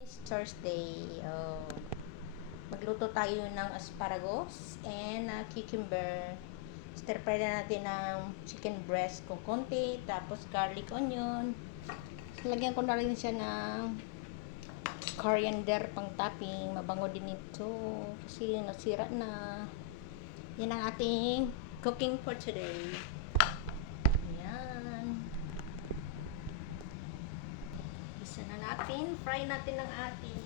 It's Thursday. Magluto tayo ng asparagus and cucumber. Stir fry na natin ng chicken breast kung konti, tapos garlic onion. Lagyan ko na rin siya ng coriander pang topping. Mabango din ito kasi nasira na. Yan ang ating cooking for today. Yan. Isa na natin. Fry natin ang ating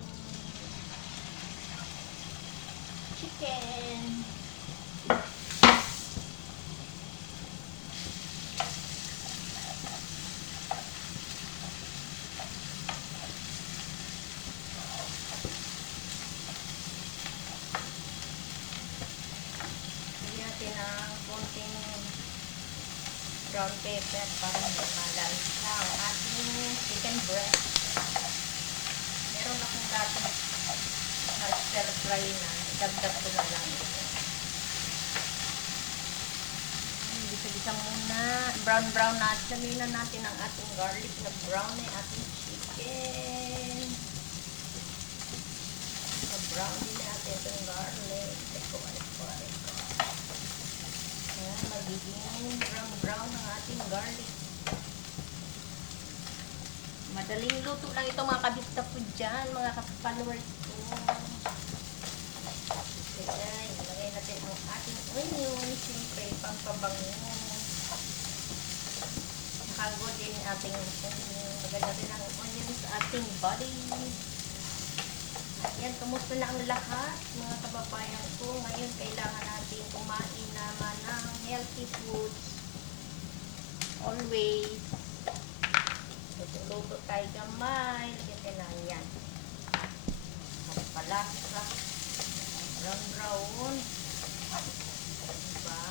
chicken. Lagyan natin ang konting brown pepper para malansa ang ating chicken breast. Meron akong dating stir fry na idagdag ko na lang. Bisa-bisa muna. Brown na. Sabihin na natin ang ating garlic na brown na ating chicken. Brown din natin itong garlic. Eko. Ayan, magiging brown ang ating garlic. Madaling luto lang ito mga kabista po dyan, mga followers ko. Ayan, ilagay natin ang ating onion. Siyempre, pampabango. Nakago din ating onion. Maganda din ang onion sa ating body. Ayan, kamusta na ang lahat, mga kababayan ko. Ngayon, kailangan natin kumain naman ng healthy foods. Always. Luto tayo gamay. Lagyan na yan. Magpalasa. Brown. Diba?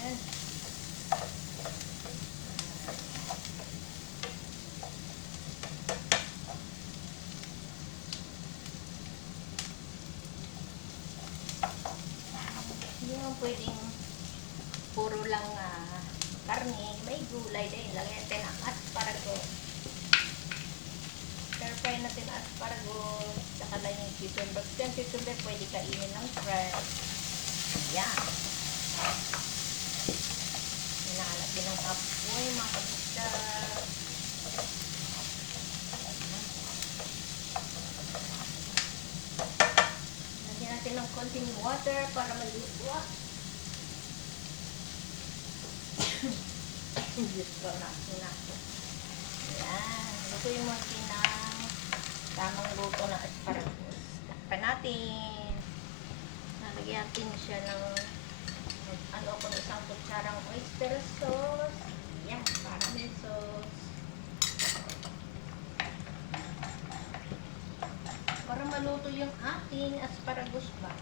Ayan. Hindi mo pwedeng puro lang karne, may gulay din. Lagyan natin ang asparagus. Stir fry natin ang asparagus. Saka lang yung cucumber. Yung cucumber pwede kainin ng fresh. Ayan. Hinaalat din ang apoy, mga kabista. Lagyan natin ng konting water para maluwa. Diyos ko na. Ayan. Lutuin mo natin ng tamang luto ng asparagus. Takpan natin. Nalagyan natin siya ng isang kutsarang oyster sauce. Ayan. Caramel sauce. Para maluto yung ating asparagus ba?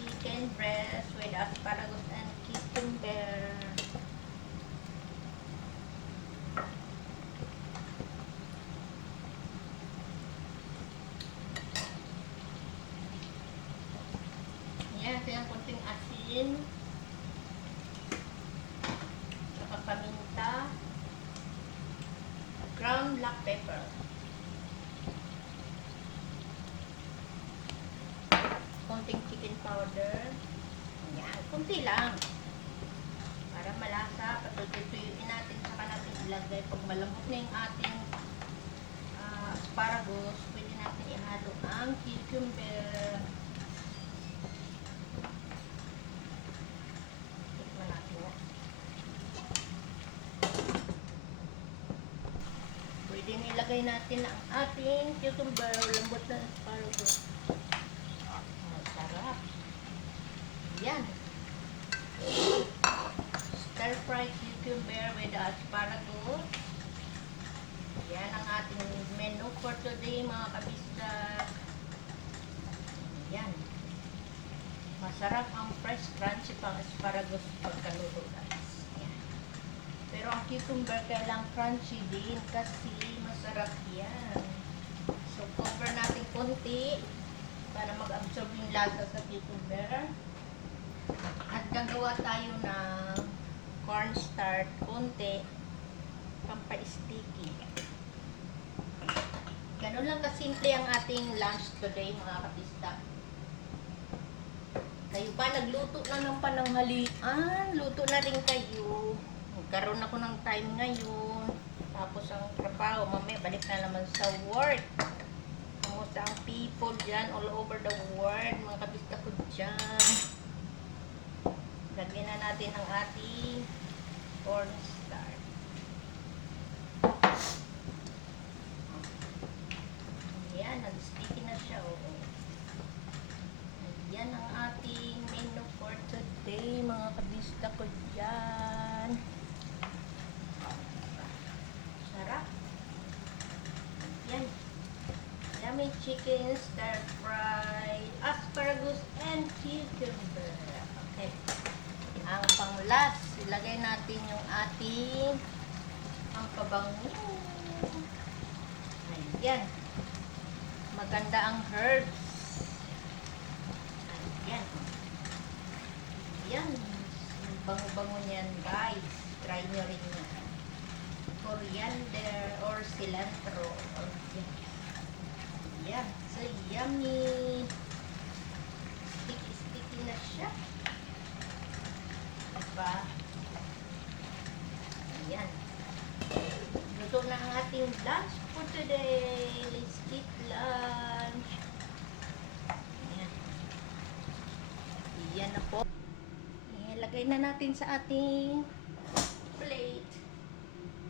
Chicken breast with asparagus and cucumber. Ayan, ito yung konting asin. Saka paminta. Ground black pepper. Konting chicken powder. Ayan, konti lang. Para malasa, patutuyuin natin, saka natin ilagay. Pag malambot na yung ating asparagus, pwede natin ihalo ang cucumber. Tikman natin. Pwede nilagay natin ang ating cucumber, lambot na asparagus. Masarap. Yan. Stir fry cucumber with asparagus. Yan ang ating menu for today, mga kabista. Yan. Masarap ang fresh crunchy pang asparagus pagkaluto, guys. Yan. Pero ang cucumber kailang crunchy din kasi masarap yan. So, cover natin konti para mag-absorb yung lasa sa cucumber. At gagawa tayo ng start konti. Pampa-sticky. Ganun lang kasimple ang ating lunch today mga kapista. Kayo ba nagluto na ng pananghalian? Luto na rin kayo. Nagkaroon ako ng time ngayon. Tapos ang trabaho, mamaya balik na naman sa work. Kamusta ang people dyan all over the world, mga kabista ko dyan. Lagyan na natin ang ating cornstarch. Ayan, nag-sticky na siya. Oh. Ayan ang ating menu for today, mga kabista ko dyan. Sarap. Ayan. Yummy chicken, stir-fried, asparagus, and cucumber. Okay. Ang pang-last, ilagay natin yung ating ang pabango. Ayan. Maganda ang herbs. Ayan. Ayan. Yung bango-bango niyan, guys. Try nyo rin yan. Coriander or cilantro. Ayan. So, yummy. Sticky-sticky na siya. Diba? Ayan. Luto na ang ating lunch for today. Let's eat lunch. Ayan. Ayan na po. Ilagay na natin sa ating plate.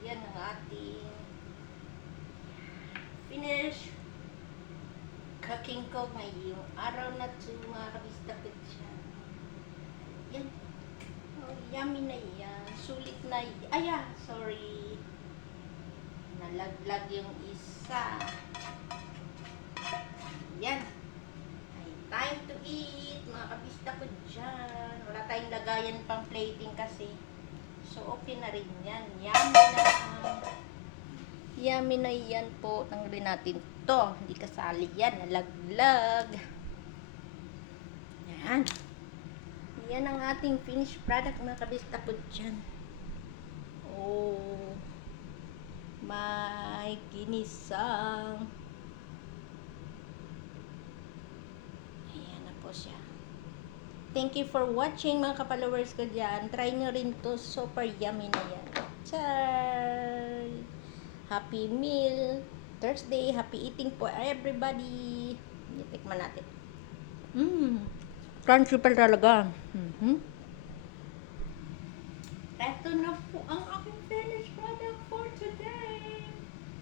Ayan ang ating finish cooking ko ngayong araw na to, mga kabista ko siya. Yan. Oh, yummy na yan. Sulit na yan. Ay, sorry. Nalaglag yung isa. Yan. Ay, time to eat, mga kabista ko dyan. Wala tayong lagayan pang plating kasi. So, okay na rin yan. Yummy na. Yummy na yan po. Tanggalin natin to. Hindi kasali yan. Nalaglag. Yan. Yan ang ating finished product, mga kabista ko dyan. Oh. May ginisang. Ayan na po siya. Thank you for watching, mga kapalowers ko dyan. Try nyo rin to. Super yummy na yan. Char! Happy meal Thursday. Happy eating for everybody. Tikman natin. Crunchy pa talaga. Ito na po ang aking finished product for today.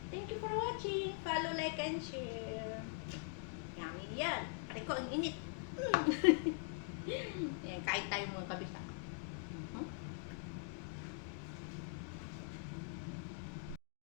Thank you for watching. Follow, like, and share. Yummy yan. Pare ko, ang init. Ayan, kain tayo mga kabisa.